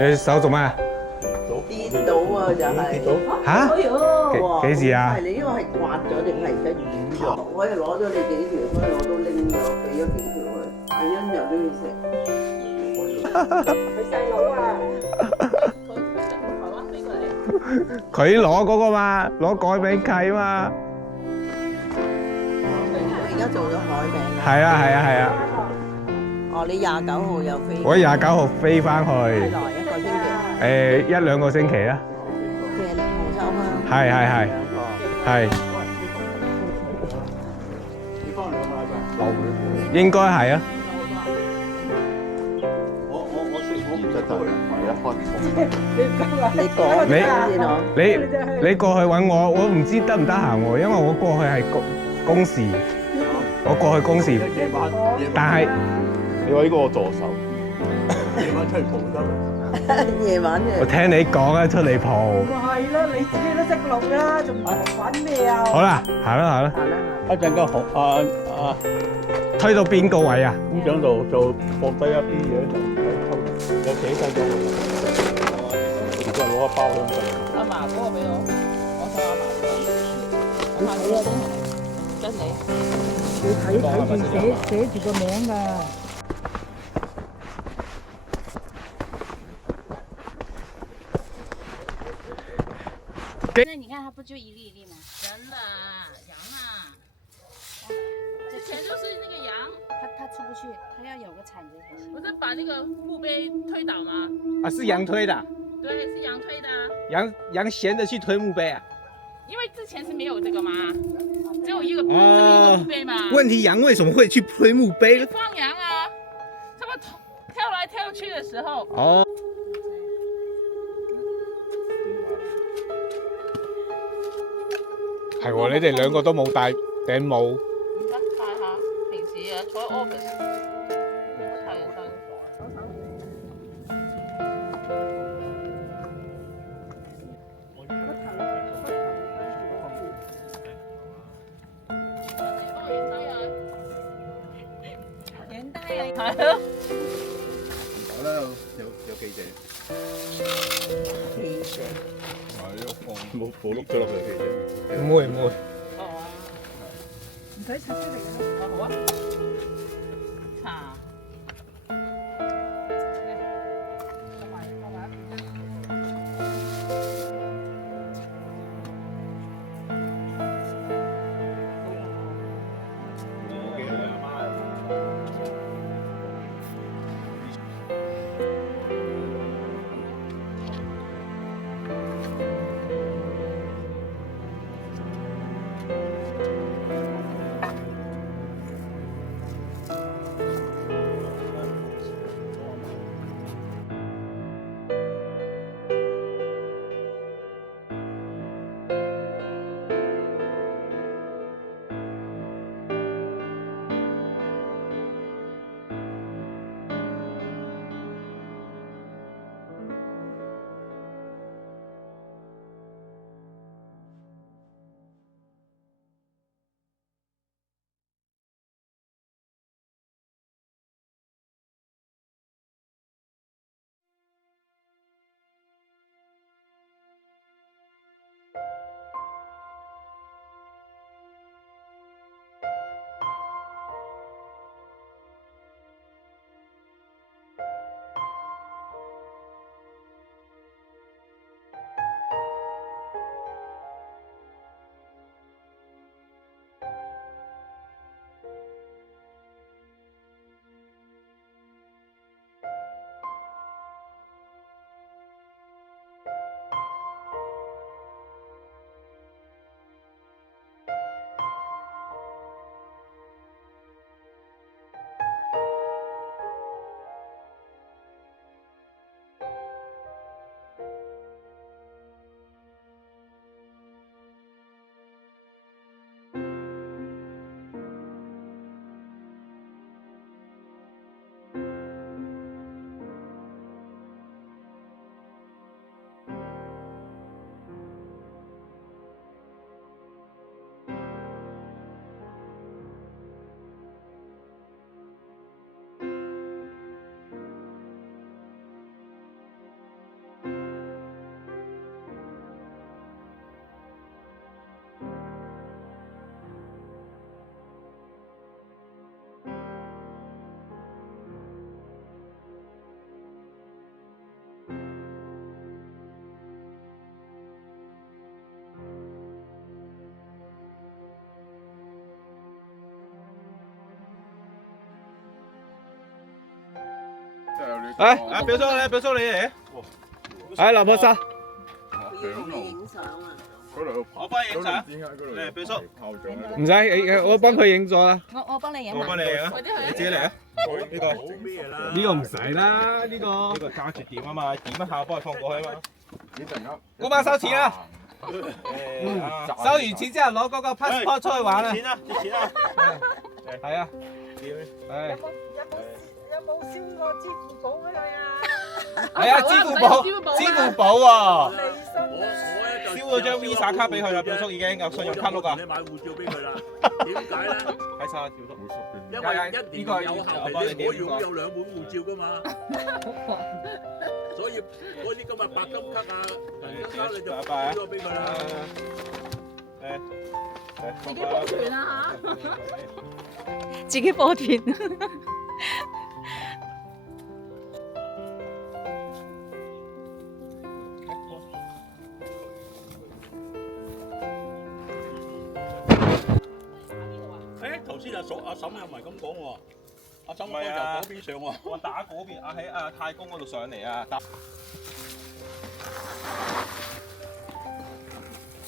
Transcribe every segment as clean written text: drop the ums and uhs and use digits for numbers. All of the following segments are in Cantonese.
你手做咩啊？跌到啊，就係嚇？幾時啊？係你呢個係刮咗定係而家瘀咗？我又攞咗你幾條，所以我都拎咗，俾咗幾條佢。阿欣又中意食。佢細佬啊！佢攞嗰個嘛，攞改俾契嘛。我而家做咗海餅。係啊係啊係啊！哦，你29號又飛？我29號飛翻去。幾耐一個星期？一兩個星期啦。即係紅州嗎？係係係。係。應該係啊。我唔得滯，你講先嗬。你過去揾我，我唔知得唔得閒喎，因為我過去係公事，我過去公事，但係你話呢個我助手，夜晚出嚟蒲得啦。夜晚嘅。我聽你講啊，出嚟蒲。係咯，你自己都識錄啦，仲揾咩啊？好啦，行啦行啦。一陣間學推到邊個位啊？咁長度就放低一啲嘢就唔使抽，有寫晒咗。然之後攞一包香蕉。阿嫲嗰個俾我想阿嫲。阿嫲嗰個跟你。你睇住寫住個名㗎。现在你看，它不就一粒一粒吗？人的羊啊，之前就是那个羊，它出不去，它要有个铲子才行。不是把那个墓碑推倒吗？啊，是羊推的，对，是羊推的啊。羊闲着去推墓碑啊？因为之前是没有这个嘛，只有一个墓碑嘛。问题羊为什么会去推墓碑？放羊啊，这么跳来跳去的时候。哦。係喎，你哋兩個都冇戴頂帽。唔得戴下，平時啊坐喺 office，冇乜太陽曬。人帶啊！係咯。我咧有記者。記者。冇碌咗落去記者。唔會唔會。唔使拆出嚟㗎啦。好啊。茶。啊，表叔你，表叔你嚟。哎，劉博士，佢要同你影相啊！我幫你影相。嚟，表叔。唔使，我幫佢影咗啦。我幫你影。我幫你影啊。你自己嚟啊。呢個呢個唔使啦，呢個呢個加住點啊嘛，點一下幫佢放過去啊嘛。姑媽收錢啦，收完錢之後攞嗰個 passport 出去玩啦。錢啊，啲錢啊。係啊，係。有冇燒過支付寶嗰度啊？係啊，支付寶，支付寶喎。燒咗張 Visa 卡俾佢啦，表叔已經有信用卡碌啊。你買護照俾佢啦，點解咧？睇晒表叔。因為一年有效期，你可以擁有2本護照噶嘛。所以嗰啲今日白金卡啊、銀金卡你就燒咗俾佢啦。自己報團啊嚇！自己報團。頭先阿嬸又唔係咁講喎，阿嬸講由嗰邊上喎。我打嗰邊啊，喺太公嗰度上嚟啊。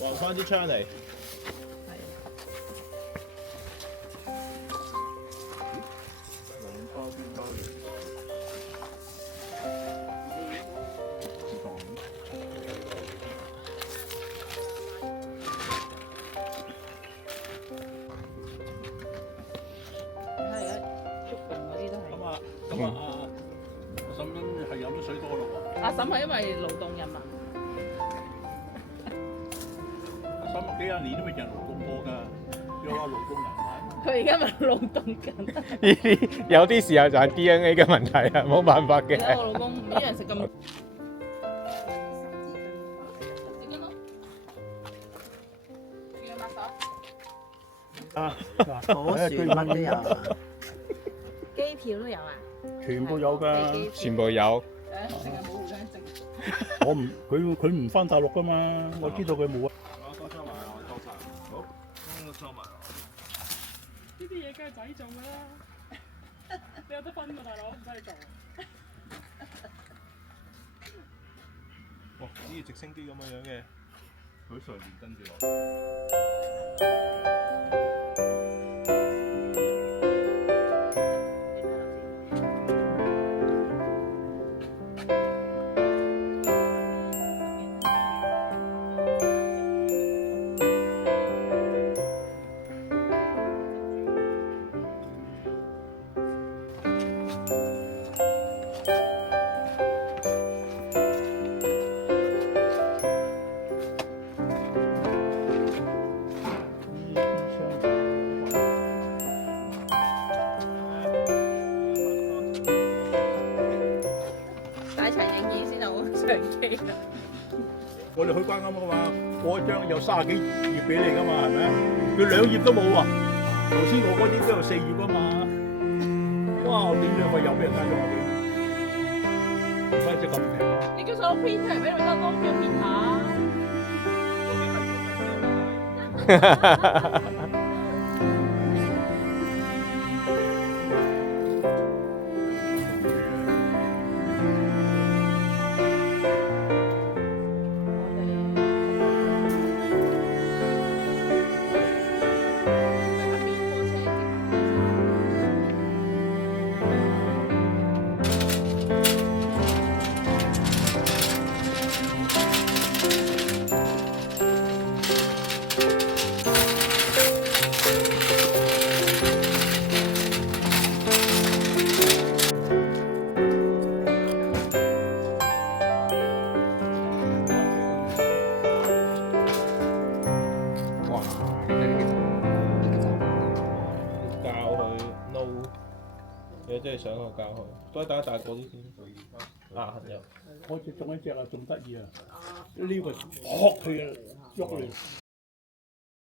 還翻支槍嚟。咁啊，阿嬸係飲咗水多咯喎。阿嬸係因為勞動人民。阿嬸幾廿年都未人勞動過㗎，又話勞動人民。佢而家咪勞動緊。呢啲有啲時候就係 DNA 嘅問題啊，冇辦法嘅。而家我老公一人食咁。啊，火船乜都有啊！機票都有啊！全部有㗎，全部有。淨係冇護照證。我唔佢唔翻大陸㗎嘛，我知道佢冇啊。我收埋啦，我收晒。好，我收埋。呢啲嘢梗係仔做㗎啦，你有得分㗎大佬，唔使你做。哇！呢個直升機咁樣樣嘅，佢上面跟住落。帶齊影意先有相機啊！我哋去關啱啊嘛，嗰張有30幾頁俾你㗎嘛，係咪？佢2頁都冇喎。頭先我嗰啲都有4頁㗎嘛。哇！點樣費又俾人加咗我哋？唔怪之咁平。你叫手攞 print 出嚟俾佢得咯，叫 print 下。你真係想我教佢，再打大個啲先。啊，有。我仲一隻啊，仲得意啊！呢個撲佢啊，喐你。